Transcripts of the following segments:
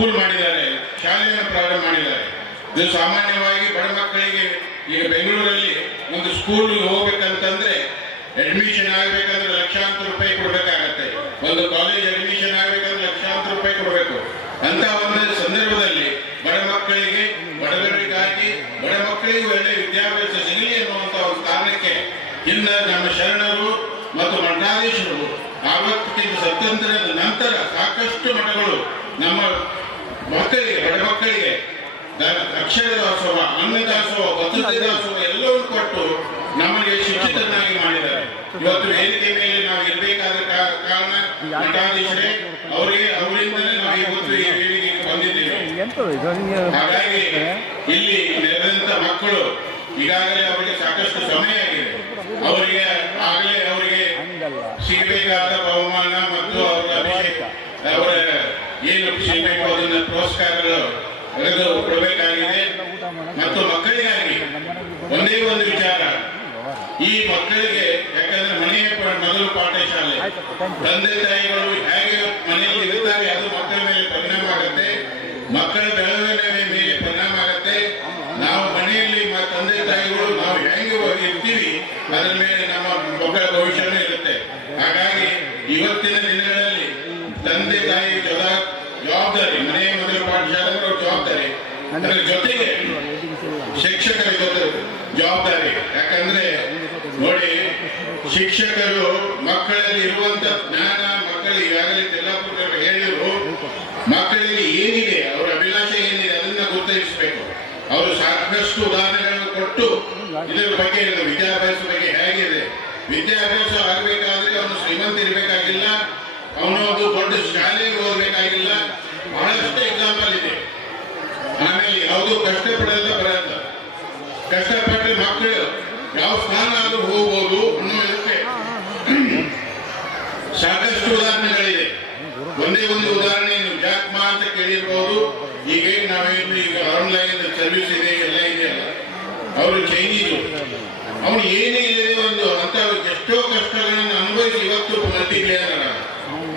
School ಮಾಡಿದ್ದಾರೆ, ಶಾಲೆಯನ್ನು ಪ್ರಾರಂಭ ಮಾಡಿದ್ದಾರೆ. ಇದು ಸಾಮಾನ್ಯವಾಗಿ ಬಡ ಮಕ್ಕಳಿಗೆ ಈಗ ಬೆಂಗಳೂರಲ್ಲಿ ಒಂದು ಸ್ಕೂಲ್ ಹೋಗ್ಬೇಕಂತಂದ್ರೆ ಅಡ್ಮಿಷನ್ ಆಗ್ಬೇಕಂದ್ರೆ ಲಕ್ಷಾಂತರ ರೂಪಾಯಿ ಕೊಡ್ಬೇಕಾಗತ್ತೆ. ಒಂದು ಕಾಲೇಜ್ ಅಡ್ಮಿಷನ್ ಆಗ್ಬೇಕಂದ್ರೆ ಲಕ್ಷಾಂತರ ರೂಪಾಯಿ ಕೊಡಬೇಕು. ಅಂತ ಒಂದು ಸಂದರ್ಭದಲ್ಲಿ ಬಡ ಮಕ್ಕಳಿಗೆ, ಬಡವರಿಗಾಗಿ, ಬಡ ಮಕ್ಕಳಿಗೆ ಒಳ್ಳೆ ವಿದ್ಯಾಭ್ಯಾಸ ಸಿಗಲಿ ಎನ್ನುವಂತ ಒಂದು ಕಾರಣಕ್ಕೆ ಇಂದ ನಮ್ಮ ಶರಣರು ಮತ್ತು ಮಠಾಧೀಶರು 60ಕ್ಕಿಂತ ಸ್ವಾತಂತ್ರ್ಯದ ನಂತರ ಸಾಕಷ್ಟು ಮಠಗಳು ನಮ್ಮ ಮಕ್ಕಳಿಗೆ, ಬಡ ಮಕ್ಕಳಿಗೆ ಅಕ್ಷರ ದಾಸೋಹ, ಅನ್ನದಾಸೋಹ, ವಸತಿ ದಾಸೋಹ ಎಲ್ಲವನ್ನು ಕೊಟ್ಟು ನಮಗೆ ಶಿಕ್ಷಿತರನ್ನಾಗಿ ಮಾಡಿದ್ದಾರೆ. ಇವತ್ತು ವೇದಿಕೆ ಮೇಲೆ ನಾವು ಇರಬೇಕಾದ ಕಾರಣ ಮಠಾಧೀಶರೇ ಅವರಿಂದಲೇ ನಾವು ಇವತ್ತು ಈ ವೇದಿಕೆಗೆ ಬಂದಿದ್ದೇವೆ. ಹಾಗಾಗಿ ಇಲ್ಲಿ ನೆರೆದಂತ ಮಕ್ಕಳು ಈಗಾಗಲೇ ಅವರಿಗೆ ಸಾಕಷ್ಟು ಸಮಯ ಆಗಿದೆ. ಅವರಿಗೆ ಸಿಗಬೇಕಾದ ಬಹುಮಾನ ಮತ್ತು ಅವರ ಅಭಿಷೇಕ, ಅವರ ಏನು ಸಿಗಬೇಕು ಅದನ್ನ ಪುರಸ್ಕಾರಗಳು ಕೊಡಬೇಕಾಗಿದೆ. ಮತ್ತು ಮಕ್ಕಳಿಗಾಗಿ ಒಂದೇ ಒಂದು ವಿಚಾರ, ಈ ಮಕ್ಕಳಿಗೆ ಯಾಕಂದ್ರೆ ಮನೆಯ ಮೊದಲು ಪಾಠಶಾಲೆ, ತಂದೆ ತಾಯಿಗಳು ಹೇಗೆ ಮನೆಯಲ್ಲಿ ಇರ್ತಾರೆ ಅದು ಮಕ್ಕಳ ಮೇಲೆ ಪರಿಣಾಮ ಆಗುತ್ತೆ, ಮಕ್ಕಳ ಬೆಳವಣಿಗೆ ಮೇಲೆ ಪರಿಣಾಮ ಆಗುತ್ತೆ. ನಾವು ಮನೆಯಲ್ಲಿ ತಂದೆ ತಾಯಿಗಳು ನಾವು ಹೆಂಗೆ ಇರ್ತೀವಿ ಅದರ ಮೇಲೆ ನಮ್ಮ ಮಕ್ಕಳ ಭವಿಷ್ಯನೂ ಇರುತ್ತೆ. ಹಾಗಾಗಿ ಇವತ್ತಿನ ದಿನಗಳಲ್ಲಿ ತಂದೆ ತಾಯಿ ಜವಾಬ್ದಾರಿ, ಮನೆಯ ಮೊದಲ ಪಾಠಶಾಲೆ ಜವಾಬ್ದಾರಿ, ಅದರ ಜೊತೆಗೆ ಶಿಕ್ಷಕರ ಜವಾಬ್ದಾರಿ. ಯಾಕಂದ್ರೆ ನೋಡಿ, ಶಿಕ್ಷಕರು ಮಕ್ಕಳಲ್ಲಿ ಇರುವಂತ ಜ್ಞಾನ, ಮಕ್ಕಳಿಗೆ ಈಗಾಗಲೇ ಯಲ್ಲಾಪುರ ಹೇಳಿದ್ರು, ಮಕ್ಕಳಲ್ಲಿ ಏನಿದೆ, ಅವರ ಅಭಿಲಾಷೆ ಏನಿದೆ ಅದನ್ನ ಗುರುತಿಸಬೇಕು. ಅವರು ಸಾಕಷ್ಟು ಉದಾಹರಣೆಗಳನ್ನು ಕೊಟ್ಟು ಇದರ ಬಗ್ಗೆ, ವಿದ್ಯಾಭ್ಯಾಸ ಬಗ್ಗೆ ಹೇಗಿದೆ, ವಿದ್ಯಾಭ್ಯಾಸ ಆಗಬೇಕಾದ್ರೆ ಅವನು ಶ್ರೀಮಂತ ಇರಬೇಕಾಗಿಲ್ಲ, ಅವನು ಒಂದು ದೊಡ್ಡ ಶಾಲೆಗೆ ಓದಬೇಕಾಗಿಲ್ಲ, ಬಹಳಷ್ಟು ಎಕ್ಸಾಂಪಲ್ ಇದೆ. ಆಮೇಲೆ ಯಾವುದು ಕಷ್ಟಪಡಲ್ಲ ಬರಲ್ಲ, ಕಷ್ಟಪಟ್ಟರೆ ಮಕ್ಕಳು ಯಾವ ಸ್ಥಾನ ಆದ್ರೂ ಹೋಗ್ಬೋದು ಅನ್ನೋ ಇರುತ್ತೆ. ಸಾಕಷ್ಟು ಉದಾಹರಣೆಗಳಿದೆ. ಒಂದೇ ಒಂದು ಉದಾಹರಣೆ ನೀವು ಜಾಕ್ಮಾ ಅಂತ ಕೇಳಿರ್ಬೋದು. ಈಗ ನಾವೇನು ಈಗ ಆನ್ಲೈನ್ ಸರ್ವಿಸ್ ಇದೆ, ಎಲ್ಲ ಇದೆಯಲ್ಲ, ಅವರು ಚೈನೀಸು, ಅವನು ಏನೇ ಇದೆ ಒಂದು ಅಂತ ಎಷ್ಟೋ ಕಷ್ಟಗಳನ್ನು ಅನುಭವಿಸಿ ಇವತ್ತು ಮಲ್ಟಿಪ್ಲೇಯರ್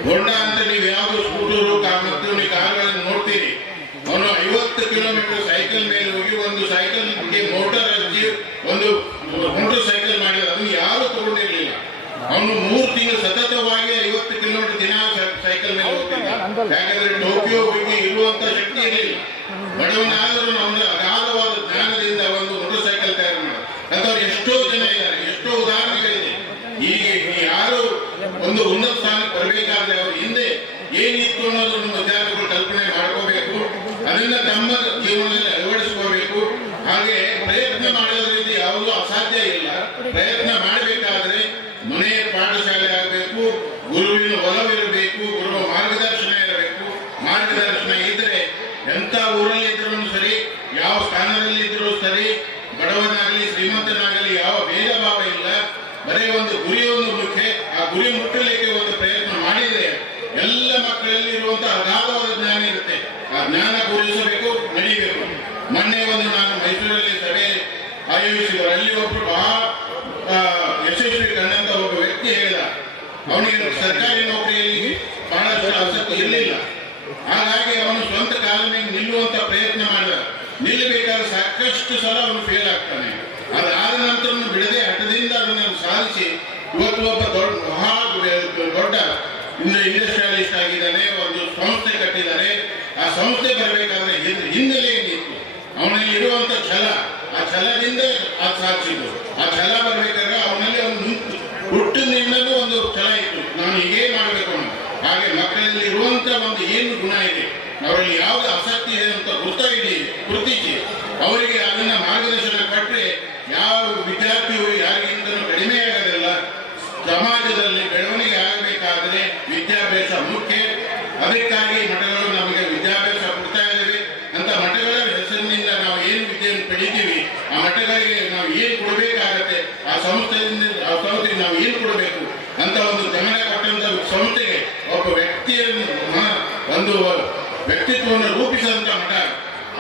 ಹೊಂಡ ಅಂತ ನೀವು ಯಾವುದು ಸ್ಕೂಟರು ಮತ್ತು ನೀವು ಕಾರ್ಗಳನ್ನು ನೋಡ್ತೀರಿ. ಅವನು 50 ಕಿಲೋಮೀಟರ್ ಸೈಕಲ್ ಮೇಲೆ ಹೋಗಿ ಒಂದು ಸೈಕಲ್ಗೆ ಮೋಟಾರ್ ಹಚ್ಚಿ ಒಂದು ಮೋಟರ್ ಸೈಕಲ್ ಮಾಡಿದ, ಅದನ್ನು ಯಾರು ತಗೊಂಡಿರ್ಲಿಲ್ಲ. ಅವನು 3 ತಿಂಗಳು ಸತತವಾಗಿ 50 ಕಿಲೋಮೀಟರ್ ದಿನ ಸೈಕಲ್ ಮೇಲೆ ಹೋಗ್ತಿದ್ದ. ಯಾಕಂದ್ರೆ ಟೋಕಿಯೋ ಹೋಗಿ ಇರುವಂತ ಶಕ್ತಿ ಇರಲಿಲ್ಲ. ಬಡವನಾದರೂ ಅವನ ಅಗಾಧವಾದ ಜ್ಞಾನದಿಂದ ಒಂದು ಮೋಟರ್ ಸೈಕಲ್ ತಯಾರು ಮಾಡ ಅಂತವ್ರು ಎಷ್ಟೋ ಜನ ಇದ್ದಾರೆ, ಎಷ್ಟೋ ಉದಾಹರಣೆಗಳಿದೆ. ಈಗ ಯಾರು ಒಂದು ಉನ್ನತ ಸ್ಥಾನಕ್ಕೆ ಬರಬೇಕಾದ್ರೆ ಅವ್ರ ಹಿಂದೆ ಏನಿತ್ತು ಅನ್ನೋದು ನಮ್ಮ ವಿದ್ಯಾರ್ಥಿಗಳು ಕಲ್ಪನೆ ಮಾಡ್ಕೋಬೇಕು, ಅದನ್ನ ತಮ್ಮ ಜೀವನದಲ್ಲಿ ಅಳವಡಿಸ್ಕೋಬೇಕು. ಹಾಗೆ ಪ್ರಯತ್ನ ಮಾಡೋದ್ರಿಂದ ಯಾವುದೂ ಅಸಾಧ್ಯ ಇಲ್ಲ. ಪ್ರಯತ್ನ ಮಾಡಬೇಕಾದ್ರೆ ಮನೆಯ ಪಾಠಶಾಲೆ ಆಗಬೇಕು, ಗುರುವಿನ ಒಲವಿರಬೇಕು, ಗುರುವ ಮಾರ್ಗದರ್ಶನ ಇರಬೇಕು. ಮಾರ್ಗದರ್ಶನ ಇದ್ರೆ ಎಂಥ ಊರಲ್ಲಿ ಇದ್ರೂ ಸರಿ, ಯಾವ ಸ್ಥಾನದಲ್ಲಿ ಇದ್ರೂ ಸರಿ, ಬಡವನಾಗಲಿ ಶ್ರೀಮಂತನಾಗಲಿ ಯಾವ ಭೇದ ಭಾವ ಇಲ್ಲ. ಬರೀ ಒಂದು ಗುರಿಯೊಂದು ಮುಖ್ಯ, ಆ ಗುರಿ ಮುಟ್ಟಲಿಕ್ಕೆ ಒಂದು ಪ್ರಯತ್ನ ಮಾಡಿದರೆ ಎಲ್ಲ ಮಕ್ಕಳಲ್ಲಿ ಇರುವಂತಹ ಅಗಾಧವಾದ ಜ್ಞಾನ ಇರುತ್ತೆ. ಆ ಜ್ಞಾನ ಪೂರೈಸಬೇಕು, ನಡೀಬೇಕು. ಮೊನ್ನೆ ಒಂದು ನಾನು ಮೈಸೂರಲ್ಲಿ ಸಭೆ ಆಯೋಜಿಸಿದರು. ಅಲ್ಲಿ ಒಬ್ಬರು ಬಹಳ ಯಶಸ್ವಿ ಕಂಡಂತ ಒಬ್ಬ ವ್ಯಕ್ತಿ ಹೇಳಿದ, ಅವನಿಗೆ ಸರ್ಕಾರಿ ನೌಕರಿಯಲ್ಲಿ ಬಹಳಷ್ಟು ಆಸಕ್ತಿ ಇರಲಿಲ್ಲ. ಹಾಗಾಗಿ ಅವನು ಸ್ವಂತ ಕಾಲ ಮೇಲೆ ನಿಲ್ಲುವಂತ ಪ್ರಯತ್ನ ಮಾಡಿದ. ನಿಲ್ಲಬೇಕಾದ್ರೆ ಸಾಕಷ್ಟು ಸಲ ಅವನು ಫೇಲ್ ಆಗ್ತಾನೆ. ಅದಾದ ನಂತರ ಬಿಡದೆ ಹಠದಿಂದ ಅದನ್ನು ಸಾಧಿಸಿ ಇವತ್ತು ಒಬ್ಬ ದೊಡ್ಡ ಇಂಡಸ್ಟ್ರಿಯಲಿಸ್ಟ್ ಆಗಿದ್ದಾನೆ. ಒಂದು ಸಂಸ್ಥೆ ಕಟ್ಟಿದ್ದಾರೆ. ಆ ಸಂಸ್ಥೆ ಬರಬೇಕಾದ್ರೆ ಹಿನ್ನೆಲೆ ಏನಿತ್ತು, ಅವನಲ್ಲಿ ಇರುವಂತ ಛಲ, ಆ ಛಲದಿಂದ ಅದು ಸಾಧಿಸಿದ್ದು. ಆ ಛಲ ಬರಬೇಕಾದ್ರೆ ಅವನಲ್ಲಿ ಅವನು ಹುಟ್ಟಿನಿಂದಲೂ ಒಂದು ಛಲ ಇತ್ತು, ನಾನು ಹೀಗೇ ಮಾಡಬೇಕು ಅನ್ನೋ. ಹಾಗೆ ಮಕ್ಕಳಲ್ಲಿ ಇರುವಂತ ಒಂದು ಏನು ಗುಣ ಇದೆ, ಅವರಲ್ಲಿ ಯಾವ್ದು ಆಸಕ್ತಿ ಇದೆ ಅಂತ ಗುರುತಿಸಿ ಅವರಿಗೆ ಅದನ್ನ ಮಾರ್ಗದರ್ಶನ ಕೊಟ್ಟರೆ ಯಾವ ವಿದ್ಯಾರ್ಥಿಯು ಯಾರಿಗಿಂತಲೂ ಕಡಿಮೆ ಆಗೋದಿಲ್ಲ. ಸಮಾಜದಲ್ಲಿ ಬೆಳವಣಿಗೆ ಆಗಬೇಕಾದರೆ ವಿದ್ಯಾಭ್ಯಾಸ ಮುಖ್ಯ. ಅದಕ್ಕಾಗಿ ಮಠಗಳು ನಮಗೆ ವಿದ್ಯಾಭ್ಯಾಸ ಕೊಡ್ತಾ ಇದ್ದೇವೆ ಅಂತ ಮಠಗಳ ಹೆಸರಿನಿಂದ ನಾವು ಏನು ವಿದ್ಯೆಯನ್ನು ಪಡಿತೀವಿ, ಆ ಮಠಗಳಿಗೆ ನಾವು ಏನು ಕೊಡಬೇಕಾಗತ್ತೆ, ಆ ಸಂಸ್ಥೆಯಿಂದ ನಾವು ಏನು ಕೊಡಬೇಕು ಅಂತ ಒಂದು ಗಮನ ಕೊಟ್ಟಂತ ಸಂಸ್ಥೆಗೆ ಒಬ್ಬ ವ್ಯಕ್ತಿಯನ್ನು ಒಂದು ವ್ಯಕ್ತಿತ್ವವನ್ನು ರೂಪಿಸಿದಂತ ಮಠ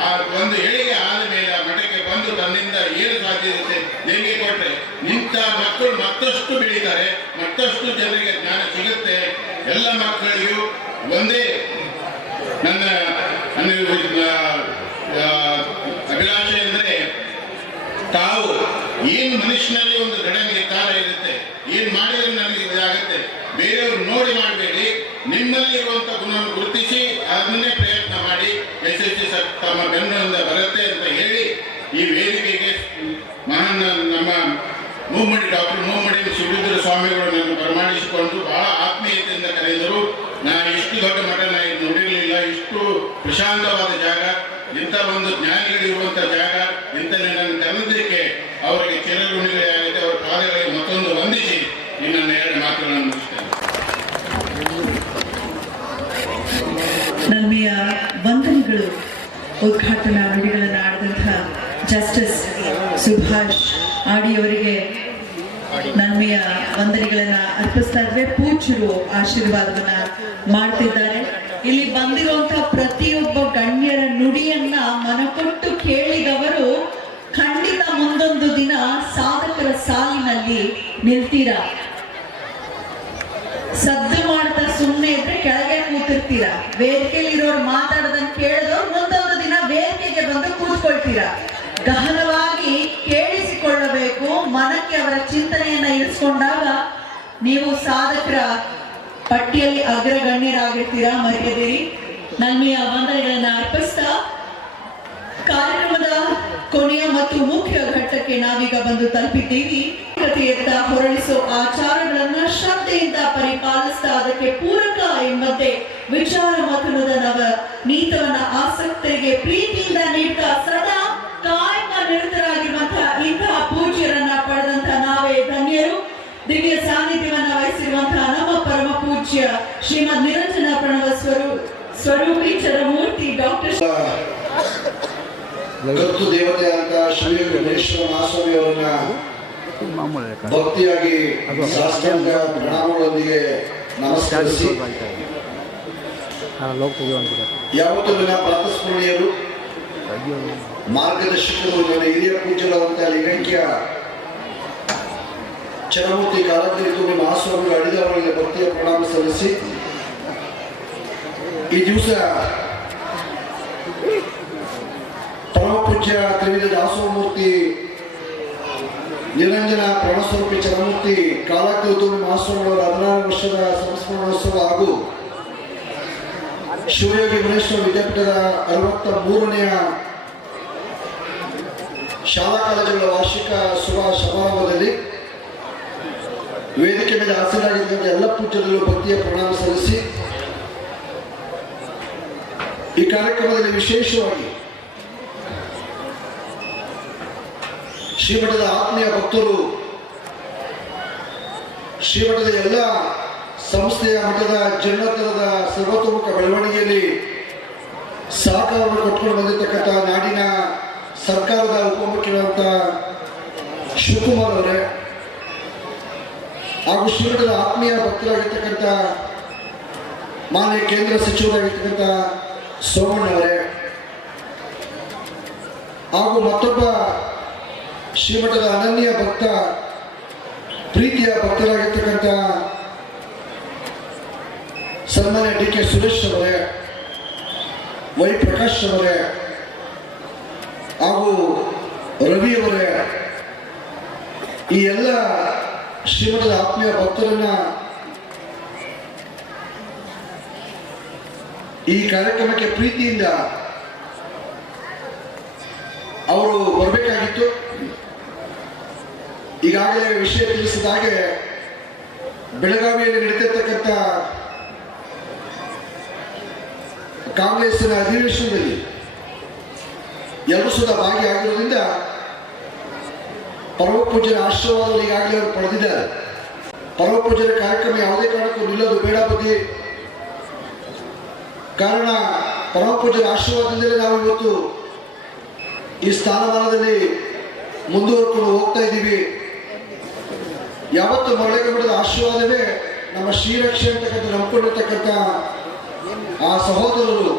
ಆ ಒಂದು ಏಳಿಗೆ ಆದ ಮೇಲೆ ಆ ಮಠಕ್ಕೆ ಬಂದು ತನ್ನಿಂದ ಏನು ಸಾಧ್ಯತೆ ದೇಣಿಗೆ ಕೊಟ್ಟರೆ ನಿಂತ ಮಕ್ಕಳು ಮತ್ತಷ್ಟು ಬೆಳೀತಾರೆ, ಮತ್ತಷ್ಟು ಜನರಿಗೆ ಜ್ಞಾನ ಸಿಗುತ್ತೆ. ಎಲ್ಲ ಮಕ್ಕಳಿಗೂ ಒಂದೇ ನನ್ನ ಅಭಿಲಾಷೆ ಅಂದರೆ ತಾವು ಏನು ಮನುಷ್ಯನಲ್ಲಿ ಒಂದು ದೃಢ ನಿರ್ಧಾರ ಇರುತ್ತೆ, ಏನು ಮಾಡಿದ್ರೆ ನನಗೆ ಇದಾಗುತ್ತೆ, ಬೇರೆಯವರು ನೋಡಿ ಮಾಡಬೇಡಿ, ನಿಮ್ಮಲ್ಲಿರುವಂಥ ಗುಣವನ್ನು ಗುರುತಿಸಿ ಅದನ್ನೇ ಪ್ರಯತ್ನ ಮಾಡಿ ಯಶಸ್ವಿ ತಮ್ಮ ಬೆನ್ನಿಂದ ಬರುತ್ತೆ ಅಂತ ಹೇಳಿ ಈ ವೇದಿಕೆಗೆ ಮಹಾನ್ ನಮ್ಮ ಡಾಕ್ಟರ್ ಮೂಮಡಿ ಶಿವರುದ್ರ ಸ್ವಾಮಿಗಳು ನನ್ನ ಬರಮಾಡಿಸಿಕೊಂಡು ಬಹಳ ಆತ್ಮೀಯತೆಯಿಂದ ಕರೆದರು. ನಾನು ಇಷ್ಟು ದೊಡ್ಡ ಮಠ ನಾನು ನೋಡಿರಲಿಲ್ಲ, ಇಷ್ಟು ಪ್ರಶಾಂತವಾದ ಜಾಗ, ಇಂಥ ಒಂದು ಜ್ಞಾನಿಗಳಿರುವಂಥ ಜಾಗ, ಇಂಥ ನನ್ನ ಕರೆದಕ್ಕೆ ಅವರಿಗೆ ಚಿರಋಣಿಗಳೇ ಆಗುತ್ತೆ. ಅವರ ಪಾದಗಳಿಗೆ ಮತ್ತೊಂದು ವಂದಿಸಿ ನನ್ನ ಎರಡು ಮಾತುಗಳನ್ನು ಮುಗಿಸ್ತೇನೆ. ನಲ್ಮೆಯ ವಂದನೆಗಳು. ಉದ್ಘಾಟನಾ ನುಡಿಗಳನ್ನು ಆಡಿದಂತಹ ಜಸ್ಟಿಸ್ ಸುಭಾಷ್ ಆಡಿಯವರಿಗೆ ನಲ್ಮೆಯ ವಂದನೆಗಳನ್ನ ಅರ್ಪಿಸ್ತಾ ಇದ್ವಿ. ಪೂಜ್ಯರು ಆಶೀರ್ವಾದವನ್ನ ಮಾಡ್ತಿದ್ದಾರೆ. ಇಲ್ಲಿ ಬಂದಿರುವಂತಹ ಪ್ರತಿಯೊಬ್ಬ ಗಣ್ಯರ ನುಡಿಯನ್ನ ಮನಕೊಟ್ಟು ಕೇಳಿದವರು ಖಂಡಿತ ಮುಂದೊಂದು ದಿನ ಸಾಧಕರ ಸಾಲಿನಲ್ಲಿ ನಿಲ್ತೀರಾ. ಸದ್ದು ಮಾಡ್ತಾ ಸುಮ್ಮನೆ ಇದ್ರೆ ಕೆಳಗೆ ಕೂತಿರ್ತೀರಾ. ವೇದಿಕೆಯಲ್ಲಿ ಇರೋರು ಮಾತಾಡೋದನ್ನ ಕೇಳಿದವ್ರು ಮುಂದೊಂದು ದಿನ ವೇದಿಕೆಗೆ ಬಂದು ಕೂತ್ಕೊಳ್ತೀರಾ. ಗಹನವಾಗಿ ಕೇಳಿಸಿಕೊಳ್ಳಬೇಕು. ಮನಕ್ಕೆ ಅವರ ಚಿಂತನೆಯನ್ನ ಇರಿಸಿಕೊಂಡಾಗ ನೀವು ಸಾಧಕರ ಪಟ್ಟಿಯಲ್ಲಿ ಅಗ್ರಗಣ್ಯರಾಗಿರ್ತೀರಾ, ಮರೆಯದಿರಿ. ನಲ್ಮೆಯ ವಂದನೆಗಳನ್ನ ಅರ್ಪಿಸ್ತಾ ಕಾರ್ಯಕ್ರಮದ ಕೊನೆಯ ಮತ್ತು ಮುಖ್ಯ ಘಟ್ಟಕ್ಕೆ ನಾವೀಗ ಬಂದು ತಲುಪಿದ್ದೀವಿ. ಕಥೆಯತ್ತ ಹೊರಳಿಸೋ ಆಚಾರಗಳನ್ನ ಶ್ರದ್ಧೆಯಿಂದ ಪರಿಪಾಲಿಸ್ತಾ ಅದಕ್ಕೆ ಪೂರಕ ಎಂಬಂತೆ ವಿಚಾರ ಮಥನದ ನವ ನೀತವನ್ನ ಆಸಕ್ತರಿಗೆ ಪ್ರೀತಿಯಿಂದ ನೀಡ್ತಾ ಸದಾ ಕಾಯಕ ನಿರತರಾಗಿರುವಂತಹ ಇಂತಹ ಪೂಜ್ಯರನ್ನ ಪಡೆದಂತಹ ನಾವೇ ಧನ್ಯರು. ದಿವ್ಯ ಸಾನ್ನಿಧ್ಯವನ್ನ ವಹಿಸಿರುವಂತಹ ನಮ್ಮ ಪರಮ ಪೂಜ್ಯ ಶ್ರೀಮದ್ ನಿರಂಜನ ಪ್ರಣವ ಸ್ವರೂಪಿ ಚರಮೂರ್ತಿ ಡಾಕ್ಟರ್ ಗತ್ತು ದೇವತೆ ಅಂತ ಶ್ರೀ ಗಣೇಶ್ವರ ಮಹಾಸ್ವಾಮಿ ಅವರನ್ನ ಭಕ್ತಿಯಾಗಿ ಸಾಷ್ಟಾಂಗ ಪ್ರಣಾಮಗಳೊಂದಿಗೆ ನಮಸ್ಕರಿಸಿ, ಯಾವತ್ತೂ ನನ್ನ ಪ್ರಾತಸ್ಮರಣೀಯರು, ಮಾರ್ಗದರ್ಶಕರು, ನನ್ನ ಹಿರಿಯ ಪೂಜ್ಯರಾದಂಥ ಲಿಂಗೈಕ್ಯ ಚರಮೂರ್ತಿ ಕಾಲಕೇರಿ ಮಹಾಸ್ವಾಮಿಗಳು ಅಡಿದವರಿಗೆ ಭಕ್ತಿಯ ಪ್ರಣಾಮ ಸಲ್ಲಿಸಿ, ಈ ದಿವಸ ಪರಮ ಪೂಜ್ಯ ತ್ರಿವಿಧ ದಾಸೋಹಮೂರ್ತಿ ನಿರಂಜನ ಪ್ರಣಸ್ವರೂಪಿ ಚರಮೂರ್ತಿ ಕಾಲಕೇರಿ ಮಹಾಸ್ವಾಮಿಯವರ 16 ವರ್ಷದ ಸಂಸ್ಮರಣೋತ್ಸವ ಹಾಗೂ ಶಿವಯೋಗಿ ಮುನೇಶ್ವರ ವಿದ್ಯಾಪೀಠದ 63ನೇ ಶಾಲಾ ಕಾಲೇಜುಗಳ ವಾರ್ಷಿಕ ಶುಭ ಸಮಾರಂಭದಲ್ಲಿ ವೇದಿಕೆ ಮೇಲೆ ಹಾಸನಾಗಿದ್ದಂಥ ಎಲ್ಲ ಪೂಜ್ಯರಲ್ಲೂ ಭಕ್ತಿಯ ಪ್ರಣಾಮ ಸಲ್ಲಿಸಿ, ಈ ಕಾರ್ಯಕ್ರಮದಲ್ಲಿ ವಿಶೇಷವಾಗಿ ಶ್ರೀಮಠದ ಆತ್ಮೀಯ ಭಕ್ತರು, ಶ್ರೀಮಠದ ಎಲ್ಲ ಸಂಸ್ಥೆಯ ಮಠದ ಜೀರ್ಣೋದ್ಧಾರದ ಸರ್ವತೋಮುಖ ಬೆಳವಣಿಗೆಯಲ್ಲಿ ಸಹಕಾರವನ್ನು ಕೊಟ್ಕೊಂಡು ಬಂದಿರತಕ್ಕಂಥ ನಾಡಿನ ಸರ್ಕಾರದ ಉಪಮುಖ್ಯರಾದಂಥ ಶಿವಕುಮಾರ್ ಅವರೇ ಹಾಗೂ ಶ್ರೀಮಠದ ಆತ್ಮೀಯ ಭಕ್ತರಾಗಿರ್ತಕ್ಕಂಥ ಮಾನ್ಯ ಕೇಂದ್ರ ಸಚಿವರಾಗಿರ್ತಕ್ಕಂಥ ಸೋಮಣ್ಣವರೇ ಹಾಗೂ ಮತ್ತೊಬ್ಬ ಶ್ರೀಮಠದ ಅನನ್ಯ ಭಕ್ತ ಪ್ರೀತಿಯ ಭಕ್ತರಾಗಿರ್ತಕ್ಕಂಥ ಸನ್ಮಾನ್ಯ ಡಿ.ಕೆ. ಸುರೇಶ್ ಅವರೇ, ವೈ ಪ್ರಕಾಶ್ ಅವರೇ ಹಾಗೂ ರವಿಯವರೇ, ಈ ಎಲ್ಲ ಶ್ರೀಮಠದ ಆತ್ಮೀಯ ಭಕ್ತರನ್ನ ಈ ಕಾರ್ಯಕ್ರಮಕ್ಕೆ ಪ್ರೀತಿಯಿಂದ ಅವರು ಬರಬೇಕಾಗಿತ್ತು. ಈಗಾಗಲೇ ವಿಷಯ ತಿಳಿಸಿದ ಹಾಗೆ ಬೆಳಗಾವಿಯಲ್ಲಿ ನಡೀತಿರ್ತಕ್ಕಂಥ ಕಾಂಗ್ರೆಸ್ಸಿನ ಅಧಿವೇಶನದಲ್ಲಿ ಎಲ್ಲರೂ ಸುಧಾ ಭಾಗಿಯಾಗಿರೋದ್ರಿಂದ ಪರಮ ಪೂಜ್ಯರ ಆಶೀರ್ವಾದವನ್ನು ಈಗಾಗಲೇ ಅವರು ಪಡೆದಿದ್ದಾರೆ. ಪರಮ ಪೂಜ್ಯರ ಕಾರ್ಯಕ್ರಮ ಯಾವುದೇ ಕಾರಣಕ್ಕೂ ನಿಲ್ಲೋದು ಬೇಡ ಬಗ್ಗೆ, ಕಾರಣ ಪರಮ ಪೂಜ್ಯರ ಆಶೀರ್ವಾದದಿಂದಲೇ ನಾವು ಇವತ್ತು ಈ ಸ್ಥಾನಮಾನದಲ್ಲಿ ಮುಂದುವರ್ಕೊಂಡು ಹೋಗ್ತಾ ಇದ್ದೀವಿ. ಯಾವತ್ತು ಮರಳೇಗೌಡದ ಆಶೀರ್ವಾದವೇ ನಮ್ಮ ಶ್ರೀರಕ್ಷೆ ಅಂತಕ್ಕಂಥ ನಂಬಿಕೊಂಡಿರ್ತಕ್ಕಂಥ ಆ ಸಹೋದರರು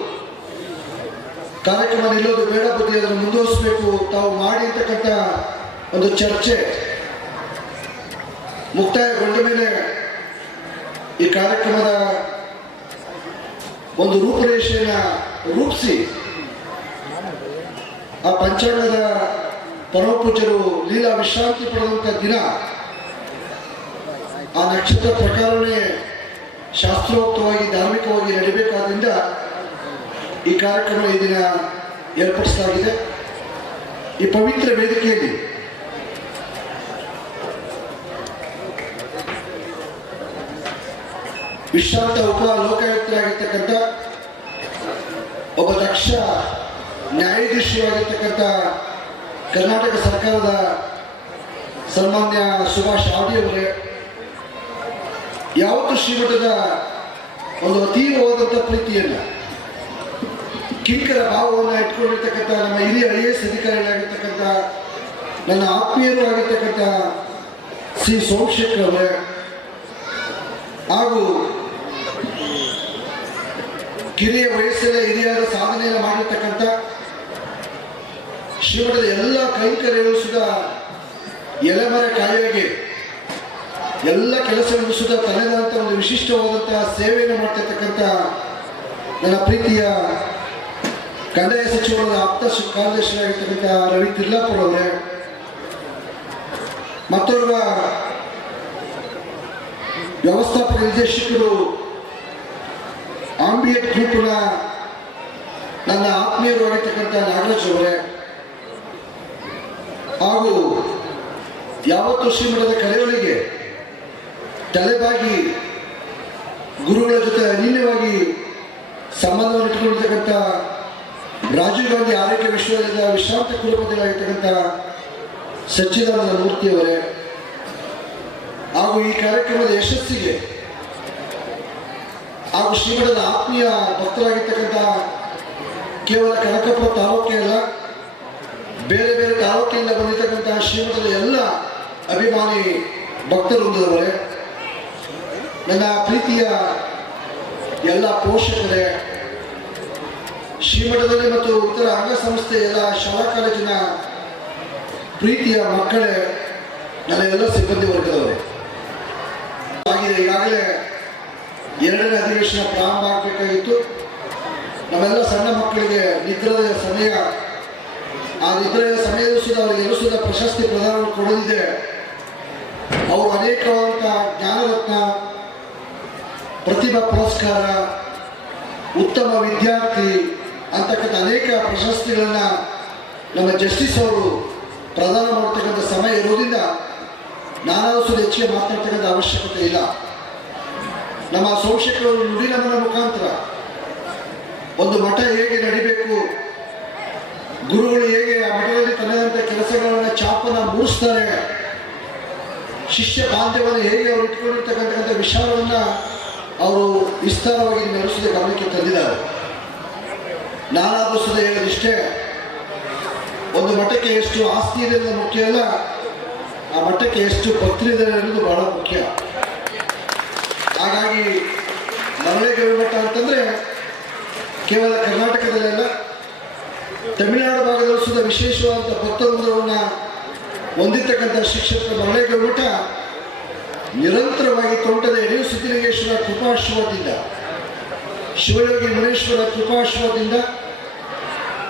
ಕಾರ್ಯಕ್ರಮ ನಿಲ್ಲೋದು ಬೇಡ ಬುದ್ಧಿ, ಅದನ್ನು ಮುಂದುವರಿಸಬೇಕು, ತಾವು ಮಾಡಿ ಅಂತಕ್ಕಂಥ ಒಂದು ಚರ್ಚೆ ಮುಕ್ತಾಯಗೊಂಡ ಮೇಲೆ ಈ ಕಾರ್ಯಕ್ರಮದ ಒಂದು ರೂಪರೇಷೆಯನ್ನು ರೂಪಿಸಿ ಆ ಪಂಚಾಂಗದ ಪರಮಪೂಜ್ಯರು ಲೀಲಾ ವಿಶ್ರಾಂತಿ ಪಡೆದಂಥ ದಿನ ಆ ನಕ್ಷತ್ರ ಪ್ರಕಾರವೇ ಶಾಸ್ತ್ರೋಕ್ತವಾಗಿ ಧಾರ್ಮಿಕವಾಗಿ ನಡೀಬೇಕಾದ್ರಿಂದ ಈ ಕಾರ್ಯಕ್ರಮ ಈ ದಿನ ಏರ್ಪಡಿಸಲಾಗಿದೆ. ಈ ಪವಿತ್ರ ವೇದಿಕೆಯಲ್ಲಿ ವಿಶ್ರಾಂತ ಉಪ ಲೋಕಾಯುಕ್ತರಾಗಿರ್ತಕ್ಕಂಥ ಒಬ್ಬ ದಕ್ಷ ನ್ಯಾಯಾಧೀಶರಾಗಿರ್ತಕ್ಕಂಥ ಕರ್ನಾಟಕ ಸರ್ಕಾರದ ಸನ್ಮಾನ್ಯ ಸುಭಾಷ್ ಆಡಿ ಅವರೇ, ಯಾವತ್ತೂ ಶ್ರೀಮಠದ ಒಂದು ಅತೀವವಾದಂಥ ಪ್ರೀತಿಯನ್ನು ಕಿಂಕರ ಭಾವವನ್ನು ಇಟ್ಕೊಂಡಿರ್ತಕ್ಕಂಥ ನಮ್ಮ ಹಿರಿಯ IAS ಅಧಿಕಾರಿಗಳಾಗಿರ್ತಕ್ಕಂಥ ನನ್ನ ಆತ್ಮೀಯರು ಆಗಿರ್ತಕ್ಕಂಥ ಶ್ರೀ ಸೋಮಶೇಖರ್ ಅವರೇ ಹಾಗೂ ಕಿರಿಯ ವಯಸ್ಸಲ್ಲೇ ಹಿರಿಯಾದ ಸಾಧನೆಯನ್ನು ಮಾಡಿರ್ತಕ್ಕಂಥ ಶ್ರೀಮಠದ ಎಲ್ಲ ಕೈಂಕರ್ಯಗಳು ಸುಧಾ ಎಲೆಮರೆ ಕಾಯಿಗೆ ಎಲ್ಲ ಕೆಲಸಗಳು ಸುಧಾ ತನ್ನದಂಥ ಒಂದು ವಿಶಿಷ್ಟವಾದಂತಹ ಸೇವೆಯನ್ನು ಮಾಡ್ತಿರ್ತಕ್ಕಂಥ ನನ್ನ ಪ್ರೀತಿಯ ಕಂದಾಯ ಸಚಿವರಾದ ಆಪ್ತ ಕಾರ್ಯದರ್ಶಿಯಾಗಿರ್ತಕ್ಕಂಥ ರವಿ ತಿರ್ಲಾಪುರ ಅವರೇ, ಮತ್ತೋರ್ವ ವ್ಯವಸ್ಥಾಪಕ ನಿರ್ದೇಶಕರು ಆಂಬಿಯಟ್ ಗ್ರೂಪ್ನ ನನ್ನ ಆತ್ಮೀಯರು ಆಗಿರ್ತಕ್ಕಂಥ ನಾಗರಾಜ್ ಅವರೇ, ಹಾಗೂ ಯಾವತ್ತೂ ಶ್ರೀಮಠದ ಕಲೆಗಳಿಗೆ ತಲೆಬಾಗಿ ಗುರುಗಳ ಜೊತೆ ಅನನ್ಯವಾಗಿ ಸಂಬಂಧವನ್ನು ಇಟ್ಟುಕೊಂಡಿರ್ತಕ್ಕಂಥ ರಾಜೀವ್ ಗಾಂಧಿ ಆರೋಗ್ಯ ವಿಶ್ವವಿದ್ಯಾಲಯದ ವಿಶ್ರಾಂತ ಕುಲಪತಿಗಳಾಗಿರ್ತಕ್ಕಂಥ ಸಚ್ಚಿದಾನಂದ ಮೂರ್ತಿಯವರೇ, ಹಾಗೂ ಈ ಕಾರ್ಯಕ್ರಮದ ಯಶಸ್ಸಿಗೆ ಹಾಗೂ ಶ್ರೀಮಠದ ಆತ್ಮೀಯ ಭಕ್ತರಾಗಿರ್ತಕ್ಕಂಥ ಕೇವಲ ಕನಕಪುರ ತಾಲೂಕೇ ಅಲ್ಲ, ಬೇರೆ ಬೇರೆ ತಾಲೂಕಿನಿಂದ ಬಂದಿರತಕ್ಕಂಥ ಶ್ರೀಮಠದ ಎಲ್ಲ ಅಭಿಮಾನಿ ಭಕ್ತವೃಂದದವರೇ, ನನ್ನ ಪ್ರೀತಿಯ ಎಲ್ಲ ಪೋಷಕರೇ, ಶ್ರೀಮಠದಲ್ಲಿ ಮತ್ತು ಇತರ ಅಂಗಸಂಸ್ಥೆ ಎಲ್ಲ ಶಾಲಾ ಕಾಲೇಜಿನ ಪ್ರೀತಿಯ ಮಕ್ಕಳೇ, ನನ್ನ ಎಲ್ಲ ಸಿಬ್ಬಂದಿ ವರ್ಗದವರೇ ಆಗಿದೆ. ಈಗಾಗಲೇ 2ನೇ ಅಧಿವೇಶನ ಪ್ರಾರಂಭ ಆಗಬೇಕಾಗಿತ್ತು. ನಮ್ಮೆಲ್ಲ ಸಣ್ಣ ಮಕ್ಕಳಿಗೆ ನಿದ್ರೆಯ ಸಮಯ, ಆ ನಿದ್ರೆಯ ಸಮಯದಲ್ಲೂ ಸುದ ಅವರಿಗೆಲ್ಲೂ ಸುದ ಪ್ರಶಸ್ತಿ ಪ್ರದಾನ ಕೊಡಲಿದೆ. ಅವರು ಅನೇಕವಾದಂಥ ಜ್ಞಾನರತ್ನ, ಪ್ರತಿಭಾ ಪುರಸ್ಕಾರ, ಉತ್ತಮ ವಿದ್ಯಾರ್ಥಿ ಅಂತಕ್ಕಂಥ ಅನೇಕ ಪ್ರಶಸ್ತಿಗಳನ್ನು ನಮ್ಮ ಜಸ್ಟಿಸ್ ಅವರು ಪ್ರದಾನ ಮಾಡತಕ್ಕಂಥ ಸಮಯ ಇರೋದ್ರಿಂದ ನಾನಾದರೂ ಹೆಚ್ಚಿಗೆ ಮಾತನಾಡ್ತಕ್ಕಂಥ ಅವಶ್ಯಕತೆ ಇಲ್ಲ. ನಮ್ಮ ಸೋಮಶೇಖರ್ ಅವರು ನುಡಿನಮನ ಮುಖಾಂತರ ಒಂದು ಮಠ ಹೇಗೆ ನಡಿಬೇಕು, ಗುರುಗಳು ಹೇಗೆ ಆ ಮಠದಲ್ಲಿ ತನ್ನದಂಥ ಕೆಲಸಗಳನ್ನು ಚಾಪನ್ನು ಮೂಡಿಸ್ತಾರೆ, ಶಿಷ್ಯ ಬಾಂಧವ್ಯವನ್ನು ಹೇಗೆ ಅವರು ಇಟ್ಕೊಂಡಿರ್ತಕ್ಕಂಥ ವಿಚಾರವನ್ನು ಅವರು ವಿಸ್ತಾರವಾಗಿ ನಡೆಸಿದ ಗಮನಕ್ಕೆ ತಂದಿದ್ದಾರೆ. ನಾನಾದರೂ ಸಹ ಹೇಳೋದಿಷ್ಟೇ, ಒಂದು ಮಠಕ್ಕೆ ಎಷ್ಟು ಆಸ್ತಿ ಇದೆ ಅನ್ನೋದು ಮುಖ್ಯ ಅಲ್ಲ, ಆ ಮಠಕ್ಕೆ ಎಷ್ಟು ಭಕ್ತರಿದ್ದಾರೆ ಅನ್ನೋದು ಬಹಳ ಮುಖ್ಯ. ಹಾಗಾಗಿ ಮರಳೇಗೌಡ ಮಠ ಅಂತಂದರೆ ಕೇವಲ ಕರ್ನಾಟಕದಲ್ಲೆಲ್ಲ, ತಮಿಳುನಾಡು ಭಾಗದಲ್ಲೂ ಸಹ ವಿಶೇಷವಾದಂಥ ಭಕ್ತವೃಂದವನ್ನು ಹೊಂದಿರತಕ್ಕಂಥ ಶಿಕ್ಷಕ ಮರಳೇಗೌಡ ಮಠ ನಿರಂತರವಾಗಿ ತೋಂಟದ ಯಡಿಯೂರು ಸಿದ್ದಲಿಂಗೇಶ್ವರ ಕೃಪಾಶ್ರಮದಿಂದ, ಶಿವಯೋಗಿ ಮುನೇಶ್ವರ ಕೃಪಾಶ್ರಮದಿಂದ,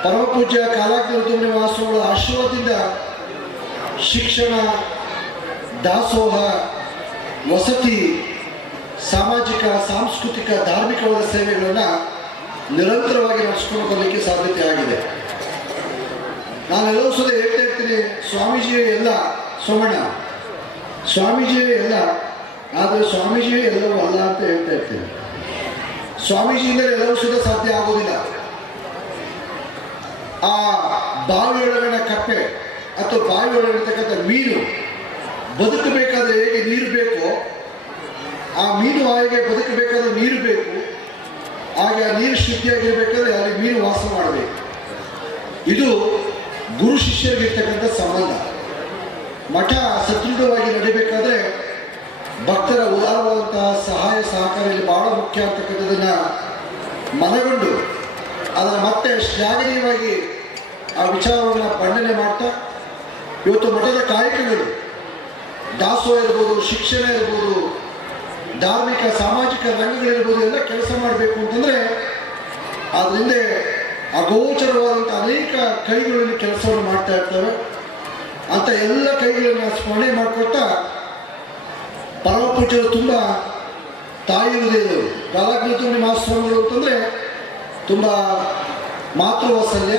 ಪರಮಪೂಜ್ಯ ಕಾಲಾಗ್ನಿ ನಿವಾಸಗಳ ಆಶೀರ್ವಾದದಿಂದ ಶಿಕ್ಷಣ, ದಾಸೋಹ, ವಸತಿ, ಸಾಮಾಜಿಕ, ಸಾಂಸ್ಕೃತಿಕ, ಧಾರ್ಮಿಕವಾದ ಸೇವೆಗಳನ್ನು ನಿರಂತರವಾಗಿ ನಡೆಸ್ಕೊಂಡು ಬರಲಿಕ್ಕೆ ಸಾಧ್ಯತೆ ಆಗಿದೆ. ನಾನೆಲ್ಲವೂ ಸಹ ಹೇಳ್ತಾ ಇರ್ತೀನಿ, ಸ್ವಾಮೀಜಿಯೇ ಎಲ್ಲ ಸೋಮಣ್ಣ, ಸ್ವಾಮೀಜಿಯೇ ಎಲ್ಲ, ಆದರೆ ಸ್ವಾಮೀಜಿಯೇ ಎಲ್ಲವೂ ಅಲ್ಲ ಅಂತ ಹೇಳ್ತಾ ಇರ್ತೀನಿ. ಸ್ವಾಮೀಜಿಯಿಂದ ಎಲ್ಲವೂ ಸಹ ಸಾಧ್ಯ ಆಗೋದಿಲ್ಲ. ಆ ಬಾವಿಯೊಳಗಡೆ ಕಪ್ಪೆ ಅಥವಾ ಬಾವಿಯೊಳಗಿರ್ತಕ್ಕಂಥ ಮೀನು ಬದುಕಬೇಕಾದ್ರೆ ಹೇಗೆ ನೀರು ಬೇಕೋ, ಆ ಮೀನು ಹಾಗೆ ಬದುಕಬೇಕಾದ್ರೆ ನೀರು ಬೇಕು. ಹಾಗೆ ಆ ನೀರು ಶುದ್ಧಿಯಾಗಿರ್ಬೇಕಾದ್ರೆ ಅಲ್ಲಿ ಮೀನು ವಾಸ ಮಾಡಬೇಕು. ಇದು ಗುರು ಶಿಷ್ಯರಿಗಿರ್ತಕ್ಕಂಥ ಸಂಬಂಧ. ಮಠ ಸದೃಢವಾಗಿ ನಡಿಬೇಕಾದ್ರೆ ಭಕ್ತರ ಉದಾರವಾದಂತಹ ಸಹಾಯ ಸಹಕಾರದಲ್ಲಿ ಬಹಳ ಮುಖ್ಯ ಅಂತಕ್ಕಂಥದ್ದನ್ನು ಮನಗಂಡು ಅದನ್ನು ಮತ್ತೆ ಶ್ಲಾಘನೀಯವಾಗಿ ಆ ವಿಚಾರವನ್ನು ಬಣ್ಣನೆ ಮಾಡ್ತಾ ಇವತ್ತು ಮಠದ ಕಾಯಕಗಳು, ದಾಸೋಹ ಇರ್ಬೋದು, ಶಿಕ್ಷಣ ಇರ್ಬೋದು, ಧಾರ್ಮಿಕ ಸಾಮಾಜಿಕ ರಂಗಗಳಿರ್ಬೋದು, ಎಲ್ಲ ಕೆಲಸ ಮಾಡಬೇಕು ಅಂತಂದರೆ ಅದರಿಂದ ಅಗೋಚರವಾದಂಥ ಅನೇಕ ಕೈಗಳಲ್ಲಿ ಕೆಲಸವನ್ನು ಮಾಡ್ತಾ ಇರ್ತವೆ. ಅಂತ ಎಲ್ಲ ಕೈಗಳನ್ನು ಸ್ಮರಣೆ ಮಾಡಿಕೊಡ್ತಾ ಪರಮ ಪೂಜ್ಯರು ತುಂಬ ತಾಯಿ ಹೃದಯರು ಕಾಲಾಗ್ನಿತುಂಬಿ ಮಹಾಸ್ವಾಮಿಗಳು ಅಂತಂದರೆ ತುಂಬ ಮಾತೃವಾತ್ಸಲ್ಯ,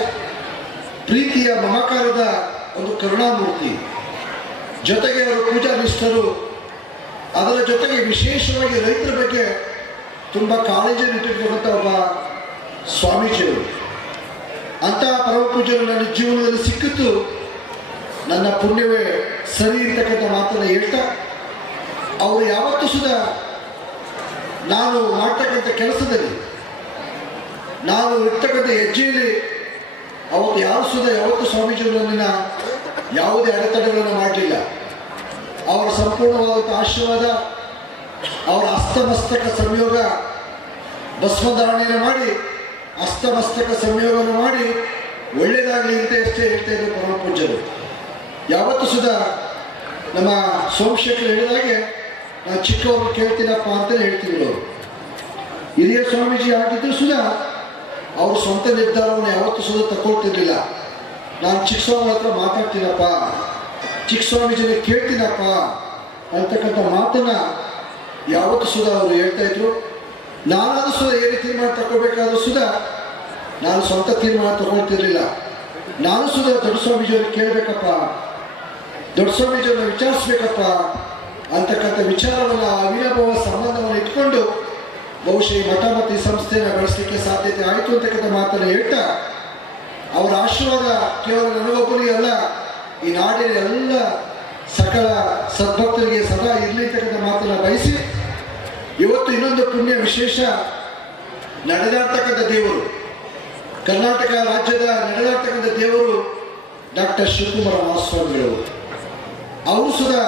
ಪ್ರೀತಿಯ ಮಮಕಾರದ ಒಂದು ಕರುಣಾಮೂರ್ತಿ. ಜೊತೆಗೆ ಅವರು ಪೂಜಾ ನಿಷ್ಠರು. ಅದರ ಜೊತೆಗೆ ವಿಶೇಷವಾಗಿ ರೈತರ ಬಗ್ಗೆ ತುಂಬ ಕಾಳಜಿಯನ್ನು ಇಟ್ಟಿರ್ತಕ್ಕಂಥ ಒಬ್ಬ ಸ್ವಾಮೀಜಿಯವರು. ಅಂತಹ ಪರಮ ಪೂಜ್ಯರು ನನ್ನ ಜೀವನದಲ್ಲಿ ಸಿಕ್ಕಿದ್ದು ನನ್ನ ಪುಣ್ಯವೇ ಸರಿ ಇರ್ತಕ್ಕಂಥ ಮಾತನ್ನು ಹೇಳ್ತಾ, ಅವರು ಯಾವತ್ತೂ ಸುಧಾ ನಾನು ಮಾಡ್ತಕ್ಕಂಥ ಕೆಲಸದಲ್ಲಿ, ನಾನು ಇರ್ತಕ್ಕಂಥ ಹೆಜ್ಜೆಯಲ್ಲಿ ಅವತ್ತು ಯಾರು ಸುಧಾ ಯಾವತ್ತೂ ಸ್ವಾಮೀಜಿಯವರನ್ನ ಯಾವುದೇ ಅಡೆತಡೆಗಳನ್ನು ಮಾಡಲಿಲ್ಲ. ಅವರ ಸಂಪೂರ್ಣವಾದಂಥ ಆಶೀರ್ವಾದ, ಅವರ ಹಸ್ತಮಸ್ತಕ ಸಂಯೋಗ ಭಸ್ಮಧಾರಣೆಯನ್ನು ಮಾಡಿ ಹಸ್ತಮಸ್ತಕ ಸಂಯೋಗವನ್ನು ಮಾಡಿ ಒಳ್ಳೆಯದಾಗಲಿ ಅಂತ ಅಷ್ಟೇ ಹೇಳ್ತಾ ಇದ್ರು ಪರಮ ಪೂಜ್ಯರು. ಯಾವತ್ತೂ ಸುಧಾ ನಮ್ಮ ಸೋಮಶೇಖರ್ ಹೇಳಿದಾಗೆ ನಾನು ಚಿಕ್ಕವರು ಕೇಳ್ತೀನಪ್ಪ ಅಂತಲೇ ಹೇಳ್ತಿದ್ರು. ಅವರು ಹಿರಿಯ ಸ್ವಾಮೀಜಿ ಆಗಿದ್ದರೂ ಸುಧಾ ಅವರು ಸ್ವಂತ ನಿರ್ಧಾರವನ್ನು ಯಾವತ್ತೂ ಸುಧಾ ತಗೊಳ್ತಿರ್ಲಿಲ್ಲ. ನಾನು ಚಿಕ್ಕ ಸ್ವಾಮಿ ಹತ್ರ ಮಾತಾಡ್ತೀನಪ್ಪ, ಚಿಕ್ಕ ಸ್ವಾಮೀಜಿನ ಕೇಳ್ತೀನಪ್ಪ ಅಂತಕ್ಕಂಥ ಮಾತನ್ನು ಯಾವತ್ತೂ ಸುಧಾ ಅವರು ಹೇಳ್ತಾ ಇದ್ರು. ನಾನಾದರೂ ಸುಧಾ ಏನೇ ತೀರ್ಮಾನ ತಗೋಬೇಕಾದ್ರೂ ಸುಧಾ ನಾನು ಸ್ವಂತ ತೀರ್ಮಾನ ತಗೊಳ್ತಿರ್ಲಿಲ್ಲ. ನಾನು ಸುಧಾ ದೊಡ್ಡ ಸ್ವಾಮೀಜಿಯವ್ರಿಗೆ ಕೇಳಬೇಕಪ್ಪ, ದೊಡ್ಡ ಸ್ವಾಮೀಜಿಯವ್ರನ್ನ ವಿಚಾರಿಸ್ಬೇಕಪ್ಪ ಅಂತಕ್ಕಂಥ ವಿಚಾರವನ್ನು, ಅವಿನಾಭಾವ ಸಂಬಂಧವನ್ನು ಇಟ್ಕೊಂಡು ಬಹುಶಃ ಈ ಮಠ ಮತ್ತು ಈ ಸಂಸ್ಥೆಯನ್ನು ಬೆಳೆಸಲಿಕ್ಕೆ ಸಾಧ್ಯತೆ ಆಯಿತು ಅಂತಕ್ಕಂಥ ಮಾತನ್ನು ಹೇಳ್ತಾ, ಅವರ ಆಶೀರ್ವಾದ ಕೇವಲ ನನಗೊಬ್ಬರಿಗೆ ಅಲ್ಲ, ಈ ನಾಡಿನ ಎಲ್ಲ ಸಕಲ ಸದ್ಭಕ್ತರಿಗೆ ಸದಾ ಇರಲಿ ಅಂತಕ್ಕಂಥ ಮಾತನ್ನು ಬಯಸಿ, ಇವತ್ತು ಇನ್ನೊಂದು ಪುಣ್ಯ ವಿಶೇಷ ನಡೆದಾಡ್ತಕ್ಕಂಥ ದೇವರು, ಕರ್ನಾಟಕ ರಾಜ್ಯದ ನಡೆದಾಡ್ತಕ್ಕಂಥ ದೇವರು ಡಾಕ್ಟರ್ ಶಿವಕುಮಾರ ಮಹಾಸ್ವಾಮಿಗಳು. ಅವರು ಸುಧಾ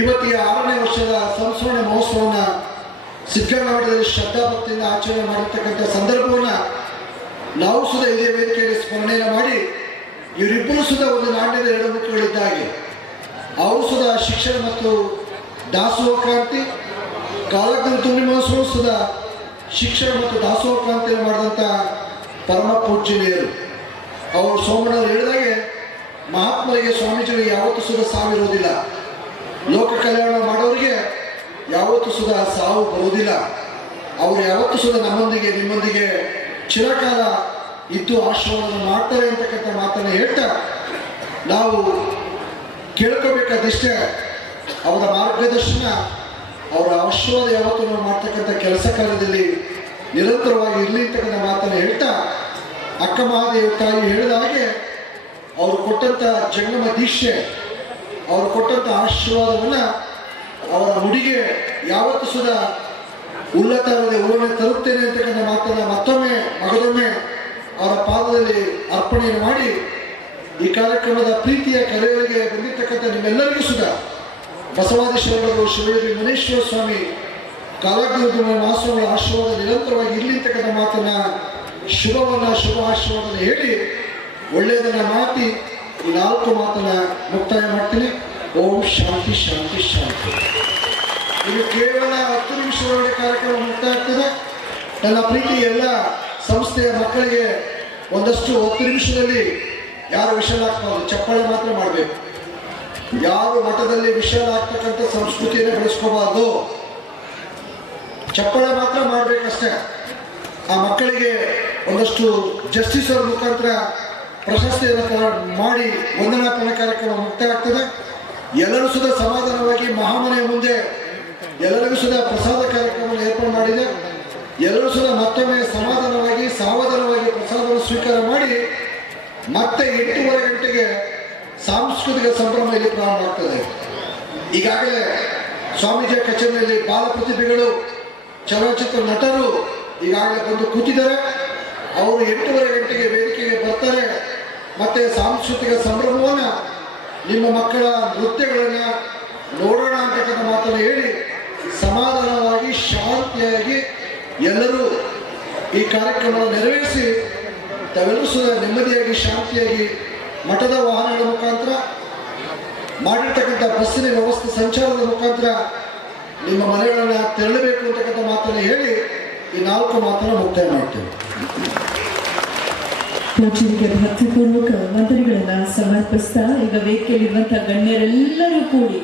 ಇವತ್ತಿಗೆ 6ನೇ ವರ್ಷದ ಸಂಸ್ಮರಣ ಮಹೋತ್ಸವವನ್ನು ಸಿದ್ಧಗಂಗಾ ಮಠದಲ್ಲಿ ಶ್ರದ್ಧಾಭಕ್ತಿಯಿಂದ ಆಚರಣೆ ಮಾಡಿರ್ತಕ್ಕಂಥ ಸಂದರ್ಭವನ್ನು ನಾವು ಸುಧಾ ಇದೇ ವೇದಿಕೆಯಲ್ಲಿ ಸ್ಮರಣೆಯನ್ನು ಮಾಡಿ, ಇವರಿಬ್ಬರು ಸುಧಾ ಒಂದು ನಾಣ್ಯದ ಎರಡು ಮುಖಗಳಿದ್ದ ಹಾಗೆ ಅವರು ಸುಧಾ ಶಿಕ್ಷಣ ಮತ್ತು ದಾಸೋಹ ಕ್ರಾಂತಿ, ಕಾಲಾಗ್ನಿತುಂಬಿ ಮಹೋತ್ಸವ ಸುಧಾ ಶಿಕ್ಷಣ ಮತ್ತು ದಾಸೋಹ ಕ್ರಾಂತಿಯನ್ನು ಮಾಡಿದಂಥ ಪರಮ ಪೂಜ್ಯನೀಯರು. ಅವರು ಸೋಮಣ್ಣವರು ಹೇಳಿದಾಗೆ ಮಹಾತ್ಮರಿಗೆ ಸ್ವಾಮೀಜಿಗಳಿಗೆ ಯಾವತ್ತೂ ಸುಧಾ ಸಾವಿರೋದಿಲ್ಲ. ಲೋಕ ಕಲ್ಯಾಣ ಮಾಡೋರಿಗೆ ಯಾವತ್ತೂ ಸುಧಾ ಸಾವು ಬರುವುದಿಲ್ಲ. ಅವರು ಯಾವತ್ತೂ ಸುಧಾ ನಮ್ಮೊಂದಿಗೆ ನಿಮ್ಮೊಂದಿಗೆ ಚಿರಕಾಲ ಇದ್ದು ಆಶೀರ್ವಾದ ಮಾಡ್ತಾರೆ ಅಂತಕ್ಕಂಥ ಮಾತನ್ನು ಹೇಳ್ತಾ, ನಾವು ಕೇಳ್ಕೋಬೇಕಾದಷ್ಟೇ ಅವರ ಮಾರ್ಗದರ್ಶನ, ಅವರ ಆಶೀರ್ವಾದ ಯಾವತ್ತೂ ನಾವು ಮಾಡ್ತಕ್ಕಂಥ ಕೆಲಸ ಕಾರ್ಯದಲ್ಲಿ ನಿರಂತರವಾಗಿ ಇರಲಿ ಅಂತಕ್ಕಂಥ ಮಾತನ್ನು ಹೇಳ್ತಾ, ಅಕ್ಕ ಮಹಾದೇವ ತಾಯಿ ಹೇಳಿದ ಹಾಗೆ ಅವರು ಕೊಟ್ಟಂಥ ಜಂಗಮ ದೀಕ್ಷೆ, ಅವರು ಕೊಟ್ಟಂಥ ಆಶೀರ್ವಾದವನ್ನು ಅವರ ನುಡಿಗೆ ಯಾವತ್ತೂ ಸುಧಾ ಉಲ್ಲತರದೆ ಉಲ್ಲನೆ ತರುತ್ತೇನೆ ಅಂತಕ್ಕಂಥ ಮಾತನ್ನು ಮತ್ತೊಮ್ಮೆ ಮಗದೊಮ್ಮೆ ಅವರ ಪಾದದಲ್ಲಿ ಅರ್ಪಣೆಯನ್ನು ಮಾಡಿ, ಈ ಕಾರ್ಯಕ್ರಮದ ಪ್ರೀತಿಯ ಕರೆಗಳಿಗೆ ಬಂದಿರತಕ್ಕಂಥ ನಿಮ್ಮೆಲ್ಲರಿಗೂ ಸುಧಾ ಬಸವಾದಿ ಶರಣರು ಶಿವಯೋಗಿ ಮುನೇಶ್ವರ ಸ್ವಾಮಿ ಕಾಲಾಗ್ನಿತುಂಬಿ ಮಹಾಸ್ವಾಮಿಗಳ ಆಶೀರ್ವಾದ ನಿರಂತರವಾಗಿ ಇರಲಿ ಅಂತಕ್ಕಂಥ ಮಾತನ್ನು ಶುಭ ಆಶೀರ್ವಾದ ಹೇಳಿ ಒಳ್ಳೆಯದನ್ನು ಮಾತಿ ಈ 4 ಮಾತನ್ನು ಮುಕ್ತಾಯ ಮಾಡ್ತೀನಿ. ಓಂ ಶಾಂತಿ ಶಾಂತಿ ಶಾಂತಿ. ಇದು ಕೇವಲ 10 ನಿಮಿಷದೊಳಗೆ ಕಾರ್ಯಕ್ರಮ ಮುಕ್ತಾಯ ಆಗ್ತದೆ. ನನ್ನ ಪ್ರೀತಿ ಎಲ್ಲ ಸಂಸ್ಥೆಯ ಮಕ್ಕಳಿಗೆ ಒಂದಷ್ಟು 10 ನಿಮಿಷದಲ್ಲಿ ಯಾರು ವಿಷಯ ಆಗ್ಬಾರ್ದು, ಚಪ್ಪಾಳೆ ಮಾತ್ರ ಮಾಡಬೇಕು. ಯಾರು ಮಠದಲ್ಲಿ ವಿಷಯ ಆಗ್ತಕ್ಕಂಥ ಸಂಸ್ಕೃತಿಯನ್ನು ಬೆಳೆಸ್ಕೋಬಾರ್ದು, ಚಪ್ಪಾಳೆ ಮಾತ್ರ ಮಾಡಬೇಕಷ್ಟೇ. ಆ ಮಕ್ಕಳಿಗೆ ಒಂದಷ್ಟು ಜಸ್ಟಿಸ್ ಅವರ ಮುಖಾಂತರ ಪ್ರಶಸ್ತಿಯನ್ನು ಮಾಡಿ ವಂದನಾರ್ಪಣೆ ಕಾರ್ಯಕ್ರಮ ಮುಕ್ತಾಯ ಆಗ್ತದೆ. ಎಲ್ಲರೂ ಸುಧಾ ಸಮಾಧಾನವಾಗಿ ಮಹಾಮನೆಯ ಮುಂದೆ ಎಲ್ಲರಿಗೂ ಸುಧಾ ಪ್ರಸಾದ ಕಾರ್ಯಕ್ರಮವನ್ನು ಏರ್ಪಾಡು ಮಾಡಿದೆ. ಎಲ್ಲರೂ ಸುಧಾ ಮತ್ತೊಮ್ಮೆ ಸಮಾಧಾನವಾಗಿ ಸಾವಧಾನವಾಗಿ ಪ್ರಸಾದವನ್ನು ಸ್ವೀಕಾರ ಮಾಡಿ ಮತ್ತೆ 8:30 ಗಂಟೆಗೆ ಸಾಂಸ್ಕೃತಿಕ ಸಂಭ್ರಮ ಇಲ್ಲಿ ಪ್ರಾರಂಭ ಆಗ್ತದೆ. ಈಗಾಗಲೇ ಸ್ವಾಮೀಜಿಯ ಕಚೇರಿಯಲ್ಲಿ ಬಾಲ ಪ್ರತಿಭೆಗಳು, ಚಲನಚಿತ್ರ ನಟರು ಈಗಾಗಲೇ ಬಂದು ಕೂತಿದ್ದಾರೆ. ಅವರು 8:30 ಗಂಟೆಗೆ ವೇದಿಕೆಗೆ ಬರ್ತಾರೆ. ಮತ್ತೆ ಸಾಂಸ್ಕೃತಿಕ ಸಂಭ್ರಮವನ್ನು, ನಿಮ್ಮ ಮಕ್ಕಳ ನೃತ್ಯಗಳನ್ನು ನೋಡೋಣ ಅಂತಕ್ಕಂಥ ಮಾತನ್ನು ಹೇಳಿ ಸಮಾಧಾನವಾಗಿ ಶಾಂತಿಯಾಗಿ ಎಲ್ಲರೂ ಈ ಕಾರ್ಯಕ್ರಮವನ್ನು ನೆರವೇರಿಸಿ ತಾವೆಲ್ಲರೂ ಸುಧಾ ನೆಮ್ಮದಿಯಾಗಿ ಶಾಂತಿಯಾಗಿ ಮಠದ ವಾಹನಗಳ ಮುಖಾಂತರ ಮಾಡಿರ್ತಕ್ಕಂಥ ಬಸ್ಸಿನ ವ್ಯವಸ್ಥೆ ಸಂಚಾರದ ಮುಖಾಂತರ ನಿಮ್ಮ ಮನೆಗಳನ್ನು ತೆರಳಬೇಕು ಅಂತಕ್ಕಂಥ ಮಾತನ್ನು ಹೇಳಿ ಈ 4 ಮಾತನ್ನು ಮುಕ್ತಾಯ ಮಾಡ್ತೇವೆ. ಪೂಜೆಗೆ ಭಕ್ತಿಪೂರ್ವಕ ವಂದನೆಗಳನ್ನ ಸಮರ್ಪಿಸ್ತಾ ಈಗ ವೇದಿಕೆಯಲ್ಲಿರುವಂತಹ ಗಣ್ಯರೆಲ್ಲರೂ ಕೂಡಿ